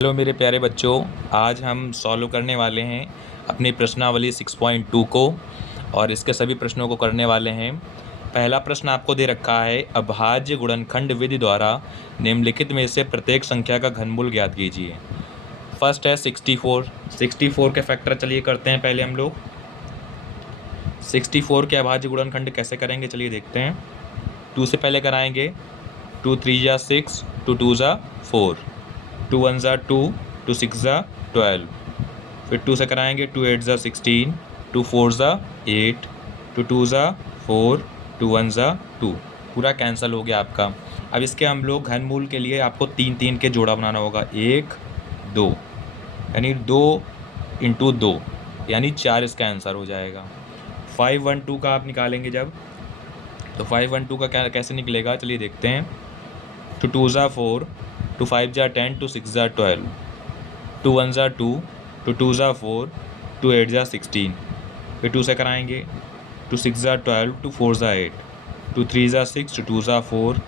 Hello मेरे प्यारे बच्चों, आज हम सॉल्व करने वाले हैं अपनी प्रश्नावली 6.2 को और इसके सभी प्रश्नों को करने वाले हैं। पहला प्रश्न आपको दे रखा है, अभाज्य गुणनखंड विधि द्वारा निम्नलिखित में से प्रत्येक संख्या का घनमूल ज्ञात कीजिए। फर्स्ट है 64 के फैक्टर चलिए करते हैं। पहले हम लोग 64 के अभाज्य गुणनखंड कैसे करेंगे चलिए देखते हैं। 2 से पहले कराएंगे। 2 3 जा 6, 2 2 जा 4, 2 1 जा 2, 2 6 जा 12, फिर 2 से कराएंगे। 2 8 जा 16, 2 4 जा 8, 2 2 जा 4, 2 1 जा 2। पूरा कैंसिल हो गया आपका। अब इसके हम लोग घनमूल के लिए आपको 3 के जोड़ा बनाना होगा। 1 2 यानी 2 इंटू 2 यानी 4 इसका आंसर हो जाएगा। 5 1 2 का आप निकालेंगे जब, तो 5 1 2 का कैसे निकलेगा चलिए देखते हैं। 2 2 जा 4, 2 5 जा 10, 2 6 जा 12, 2 1 जा 2, 2 2 जा 4, 2 8 जा 16, फिर 2 से कराएंगे। 2 6 जा 12, 2 4 जा 8, 2 3 जा 6, 2 2 जा 4,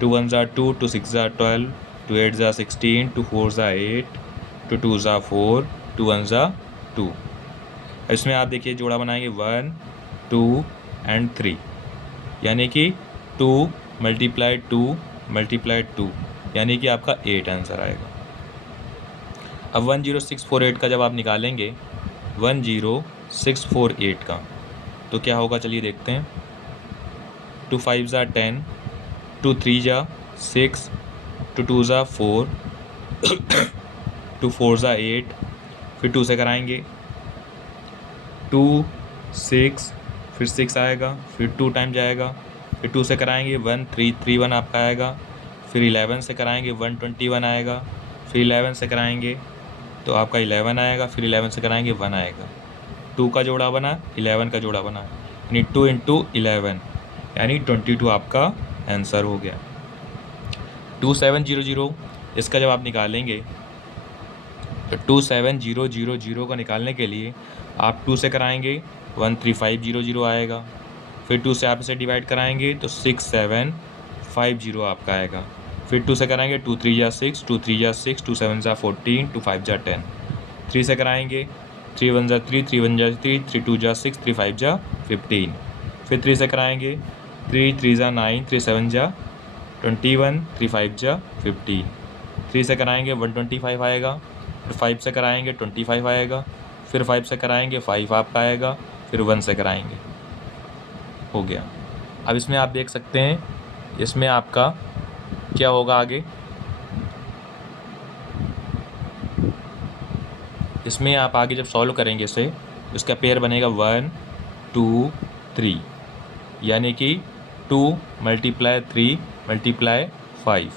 2 1 जा 2, 2 6 जा 12, 2 8 जा 16, 2 4 जा 8, 2 2 जा 4, 2 1 जा 2। इसमें आप देखिए जोड़ा बनाएंगे 1 2 एंड 3, यानी कि 2 मल्टीप्लाइड 2 मल्टीप्लाइड 2 यानी कि आपका 8 आंसर आएगा। अब 10648 का जब आप निकालेंगे 10648 का, तो क्या होगा चलिए देखते हैं। 2 5 जा 10, 2 3 जा 6, 2 2 जा 4, 2 4 जा 8, फिर 2 से कराएंगे। 2 6 फिर 6 आएगा, फिर 2 टाइम जाएगा, फिर 2 से कराएंगे 1 3 3 1 आपका आएगा, फिर 11 से कराएंगे 121 आएगा, फिर 11 से कराएंगे तो आपका 11 आएगा, फिर 11 से कराएंगे 1 आएगा। 2 का जोड़ा बना, 11 का जोड़ा बना, यानी 2 इंटू 11 यानी 22 आपका आंसर हो गया। 2700 इसका जब आप निकालेंगे तो 27000 का निकालने के लिए आप 2 से कराएंगे 13500 आएगा, फिर 2 से आप इसे डिवाइड कराएंगे तो 6750 आपका आएगा, फिर 2 से कराएंगे 2 3 जा 6, 2 3 जा 6, 2 7 जा 14, 2 5 जा 10, 3 से कराएंगे 3 1 जा 3, 3 1 जा 3, 3 2 जा 6, 3 5 जा 15, फिर 3 से कराएंगे 3 3 जा 9, 3 7 जा 21, 3 5 जा 15, 3 से कराएंगे 125 आएगा, फिर 5 से कराएंगे 25 आएगा, फिर 5 से कराएंगे 5 आपका आएगा, फिर 1 से कराएंगे, हो गया। अब इसमें आप देख सकते हैं इसमें आपका क्या होगा आगे। इसमें आप आगे जब सॉल्व करेंगे इसे, इसका पेयर बनेगा 1 2 3, यानी कि 2 मल्टीप्लाई 3 मल्टीप्लाई 5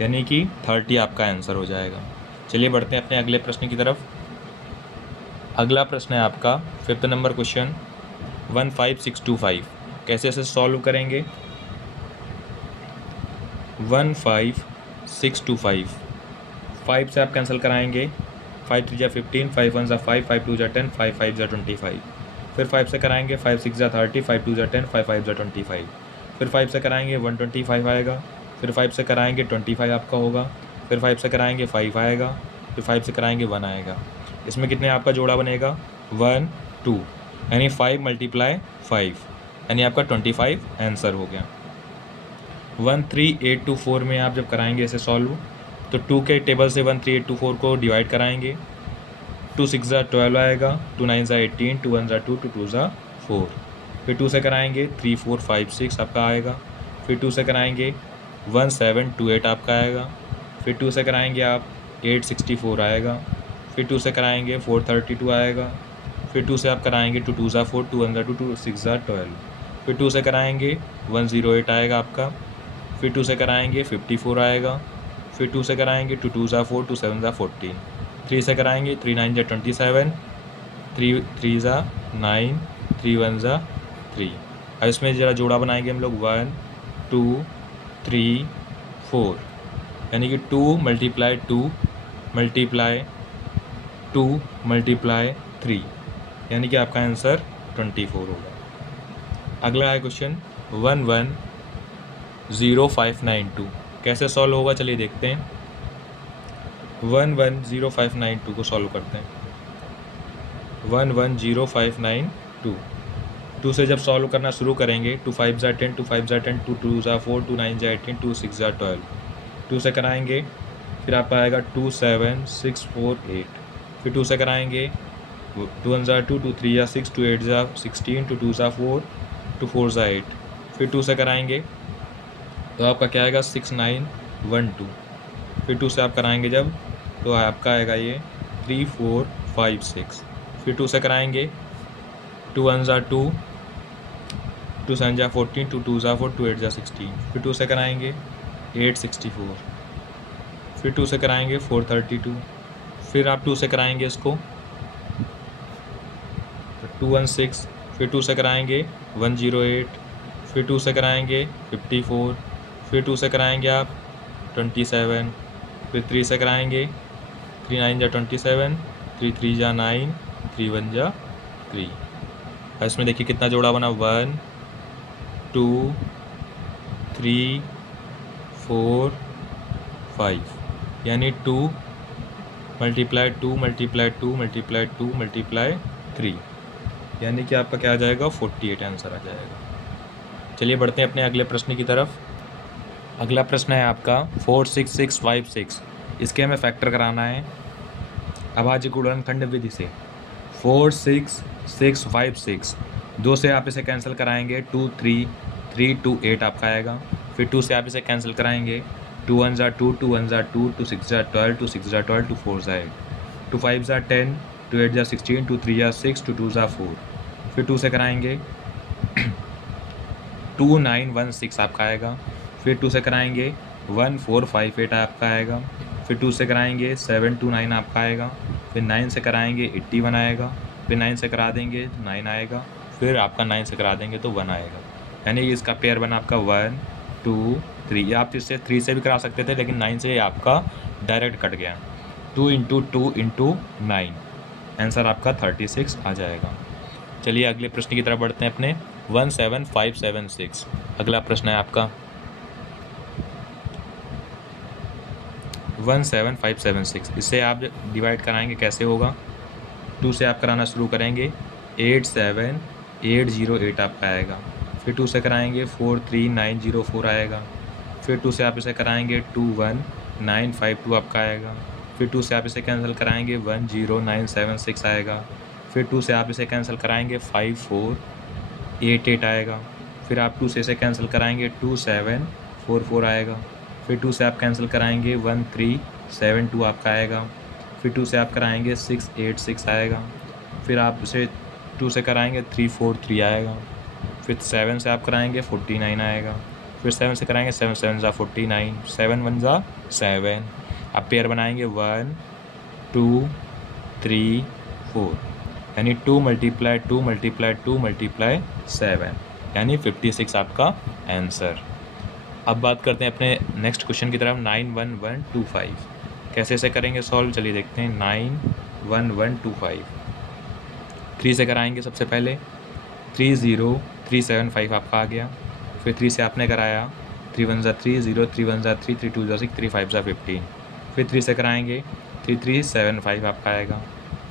यानी कि 30 आपका आंसर हो जाएगा। चलिए बढ़ते हैं अपने अगले प्रश्न की तरफ। अगला प्रश्न है आपका 5th नंबर क्वेश्चन 15625। कैसे इसे सॉल्व करेंगे। 15625, 5 से आप कैंसिल कराएंगे। 5 3 जा 15, 5 1 जा 5, 5 2 जा 10, 5 5 जा 25, फिर 5 से कराएंगे 5 6 जा 30, 5 2 जा 10, 5 5 जा 25, फिर 5 से कराएंगे 125 आएगा, फिर 5 से कराएंगे 25 आपका होगा, फिर 5 से कराएंगे 5 आएगा, फिर 5 से कराएंगे 1 आएगा। इसमें कितने आपका जोड़ा बनेगा 1 2, यानी 5 मल्टीप्लाई 5 यानी आपका 25 आंसर हो गया। 13824 में आप जब कराएंगे इसे सॉल्व, तो 2 के टेबल से 13824 को डिवाइड कराएंगे। 2 6 जा 12 आएगा, 2 9 जा 18, 2 1 जा 2, 2 2 जा 4, फिर 2 से कराएंगे 3 4 5 6 आपका आएगा, फिर 2 से कराएंगे 1 7 2 8 आपका आएगा, फिर 2 से कराएंगे आप 8 64 आएगा, फिर 2 से कराएंगे 4 32 आएगा, फिर 2 से आप कराएंगे 2 2 जा 4, 2 1 जा 2, 2 6 जा 12, फिर 2 से कराएंगे 108 आएगा आपका, फिर 2 से कराएंगे 54 आएगा, फिर 2 से कराएंगे 2 2 जा 4, 2 7 जा 14, 3 से कराएंगे 3 9 जा 27, 3 3 जा 9, 3 1 जा 3। अब इसमें ज़रा जोड़ा बनाएंगे हम लोग 1 2 3 4, यानी कि 2 मल्टीप्लाई 2 मल्टीप्लाई 2 मल्टीप्लाई 3, यानी कि आपका आंसर 24 होगा। अगला है क्वेश्चन 110 592। कैसे सॉल्व होगा चलिए देखते हैं। 110592 को सॉल्व करते हैं। 110592 2 से जब सॉल्व करना शुरू करेंगे, 2 5 ज़ा 10, 2 5 ज़ा 10, 2 2 ज़ा 4, 2 9 ज़ा 18, 2 6 ज़ा 12। 2 से कराएंगे, फिर आपका आएगा 2 7 6 4 8। फिर 2 से कराएंगे, 2 1 ज़ा 2, 2 3 ज़ा 6, 2 8 ज़ा 16, 2 2 ज़ा 4, 2 4 ज़ा 8। फिर 2 से कराएंगे तो आपका क्या आएगा 6 9 1 2। फिर 2 से आप कराएंगे जब, तो आपका आएगा ये 3 4 5 6। फिर 2 से कराएंगे, 2 1 ज़ा 2, 2 7 ज़ा 14, 2 2 ज़ा 4, 2 8 ज़ा 16। फिर 2 से कराएंगे 8 64। फिर 2 से कराएंगे 4 32। फिर आप 2 से कराएंगे इसको 2 1 6। फिर 2 से कराएंगे 1 0 8। फिर 2 से कराएंगे 54। फिर 2 से कराएंगे आप 27। फिर 3 से कराएंगे 3 9 ज़ा 27, 3 3 ज़ा 9, 3 1 ज़ा 3। इसमें देखिए कितना जोड़ा बना, 1 2 3 4 5, यानी 2 मल्टीप्लाई 2 मल्टीप्लाई 2 मल्टीप्लाई 2 मल्टीप्लाई 3, यानी कि आपका क्या आ जाएगा 48 आंसर आ जाएगा। चलिए बढ़ते हैं अपने अगले प्रश्न की तरफ। अगला प्रश्न है आपका 4 6 6 5 6। इसके हमें फैक्टर कराना है अभाज्य गुणनखंड विधि से। 4 6 6 5 6, 2 से आप इसे कैंसिल कराएंगे 2 3 3 2 8 आपका आएगा। फिर 2 से आप इसे कैंसिल कराएंगे, 2 1 ज़ा 2, 2 1 ज़ा 2, 2 6 ज़ा 12, 2 6 ज़ा 12, 2 4 ज़ा 8, 2 5 ज़ा 10, 2 8 ज़ा 16, 2 3 ज़ा 6, 2 2 ज़ा 4। फिर 2 से कराएंगे 2 9 1 6 आपका आएगा। फिर 2 से कराएंगे 1 4 5 8 आपका आएगा। फिर 2 से कराएंगे 7 2 9 आपका आएगा। फिर 9 से कराएंगे 81 आएगा। फिर 9 से करा देंगे तो 9 आएगा। फिर आपका 9 से करा देंगे तो 1 आएगा, यानी इसका पेयर बना आपका 1 2 3। या आप इससे 3 से भी करा सकते थे, लेकिन 9 से आपका डायरेक्ट कट गया। 2 इंटू 2 इंटू 9, आंसर आपका 36 आ जाएगा। चलिए अगले प्रश्न की तरफ बढ़ते हैं अपने। 17576 अगला प्रश्न है आपका। 17576 इसे आप डिवाइड कराएंगे कैसे होगा। 2 से आप कराना शुरू करेंगे, 87808 आपका आएगा। फिर 2 से कराएंगे 43904 आएगा। फिर 2 से आप इसे कराएंगे 21952 आपका आएगा। फिर 2 से आप इसे कैंसिल कराएंगे 10976 आएगा। फिर 2 से आप इसे कैंसिल कराएंगे 5488 आएगा। फिर आप 2 से इसे कैंसिल कराएंगे 2744 आएगा। फिर 2 से आप कैंसिल कराएंगे 1372 आपका आएगा। फिर 2 से आप कराएंगे 686 आएगा। फिर आप उसे 2 से कराएंगे 343 आएगा। फिर 7 से आप कराएंगे 49 आएगा। फिर 7 से कराएंगे 7 7 ज़ा 49, 7 1 ज़ा 7। आप पेयर बनाएंगे 1 2 3 4, यानी 2 मल्टीप्लाई 2 मल्टीप्लाई 2 मल्टीप्लाई 7, यानी 56 आपका आंसर। अब बात करते हैं अपने नेक्स्ट क्वेश्चन की तरफ। 91125 कैसे से करेंगे सॉल्व, चलिए देखते हैं। 91125 3 से कराएंगे सबसे पहले, 30375 आपका आ गया। फिर 3 से आपने कराया, 3 1 ज़ा 3 0, 3 1 ज़ा 3, 3 2 ज़ा 6, 3 5 ज़ा 15। फिर 3 से कराएंगे 3375 आपका आएगा।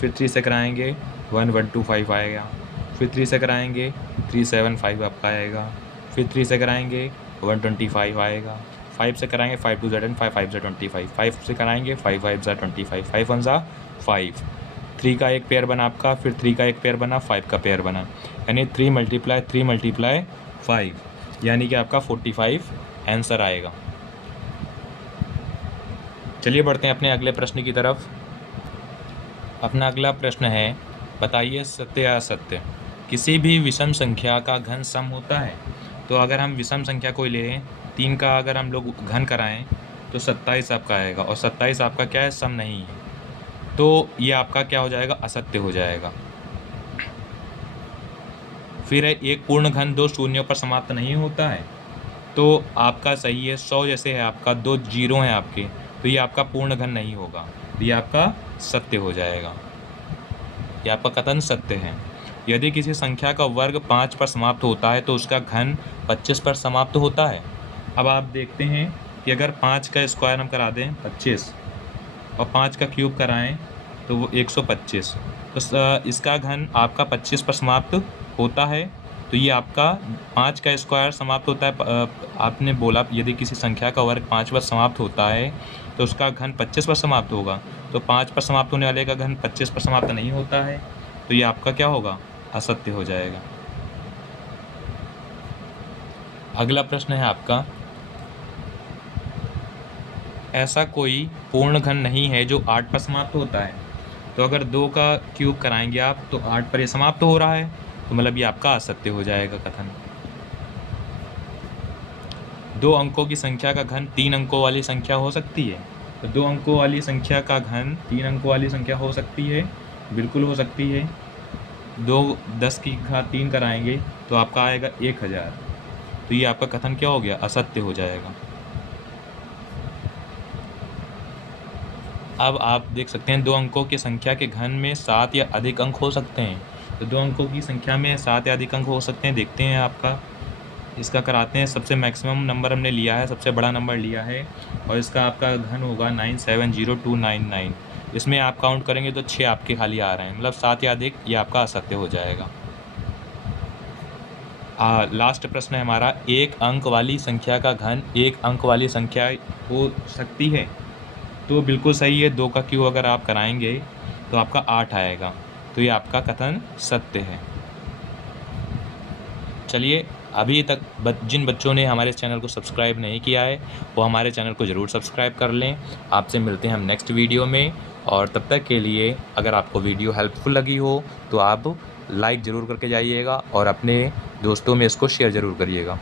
फिर 3 से कराएंगे 1125 आएगा। फिर 3 से कराएंगे 375 आपका आएगा। फिर 3 से कराएंगे 125 आएगा। 5 से कराएंगे 5 2 ज़ा 10, 5 5 ज़ा 25। 5 से कराएंगे 5 5 ज़ा 25, 5 1 ज़ा 5। 3 का एक पेयर बना आपका, फिर 3 का एक पेयर बना, 5 का पेयर बना, यानी 3 मल्टीप्लाई 3 मल्टीप्लाई 5, यानी कि आपका 45 आंसर आएगा। चलिए बढ़ते हैं अपने अगले प्रश्न की तरफ। अपना अगला प्रश्न है, बताइए सत्य या असत्य किसी भी विषम संख्या का घन सम होता है। तो अगर हम विषम संख्या कोई लें, 3 का अगर हम लोग घन कराएं तो 27 आपका आएगा, और 27 आपका क्या है, सम नहीं है, तो ये आपका क्या हो जाएगा, असत्य हो जाएगा। फिर है, एक पूर्ण घन 2 शून्यों पर समाप्त नहीं होता है, तो आपका सही है। 100 जैसे है आपका, 2 जीरो हैं आपके, तो ये आपका पूर्ण घन नहीं होगा, तो ये आपका सत्य हो जाएगा। ये आपका कथन सत्य है। यदि किसी संख्या का वर्ग 5 पर समाप्त होता है तो उसका घन 25 पर समाप्त होता है। अब आप देखते हैं कि अगर 5 का स्क्वायर हम करा दें 25, और 5 का क्यूब कराएं तो वो 125। तो इसका घन आपका 25 पर समाप्त होता है। तो ये आपका 5 का स्क्वायर समाप्त होता है। आपने बोला यदि किसी संख्या का वर्ग 5 पर समाप्त होता है तो उसका घन 25 पर समाप्त होगा। तो 5 पर समाप्त होने वाले का घन 25 पर समाप्त नहीं होता है, तो ये आपका क्या होगा, असत्य हो जाएगा। अगला प्रश्न है आपका, ऐसा कोई पूर्ण घन नहीं है जो 8 पर समाप्त होता है। तो अगर 2 का क्यूब कराएंगे आप तो 8 पर ये समाप्त हो रहा है, तो मतलब ये आपका असत्य हो जाएगा कथन। 2 अंकों की संख्या का घन 3 अंकों वाली संख्या हो सकती है। तो 2 अंकों वाली संख्या का घन 3 अंकों वाली संख्या हो सकती है, बिल्कुल हो सकती है। 10 की घात 3 कराएंगे तो आपका आएगा 1000। तो ये आपका कथन क्या हो गया, असत्य हो जाएगा। अब आप देख सकते हैं 2 अंकों की संख्या के घन में 7 या अधिक अंक हो सकते हैं। तो 2 अंकों की संख्या में 7 या अधिक अंक हो सकते हैं। देखते हैं आपका, इसका कराते हैं। सबसे मैक्सिमम नंबर हमने लिया है, सबसे बड़ा नंबर लिया है, और इसका आपका घन होगा 970299। इसमें आप काउंट करेंगे तो 6 आपके खाली आ रहे हैं, मतलब 7 या अधिक, ये आपका असत्य हो जाएगा। लास्ट प्रश्न है हमारा, एक अंक वाली संख्या का घन एक अंक वाली संख्या हो सकती है। तो बिल्कुल सही है। 2 का क्यूब अगर आप कराएंगे तो आपका 8 आएगा। तो ये आपका कथन सत्य है। चलिए, अभी तक जिन बच्चों ने हमारे चैनल को सब्सक्राइब नहीं किया है वो हमारे चैनल को ज़रूर सब्सक्राइब कर लें। आपसे मिलते हैं हम नेक्स्ट वीडियो में, और तब तक के लिए अगर आपको वीडियो हेल्पफुल लगी हो तो आप लाइक ज़रूर करके जाइएगा और अपने दोस्तों में इसको शेयर ज़रूर करिएगा।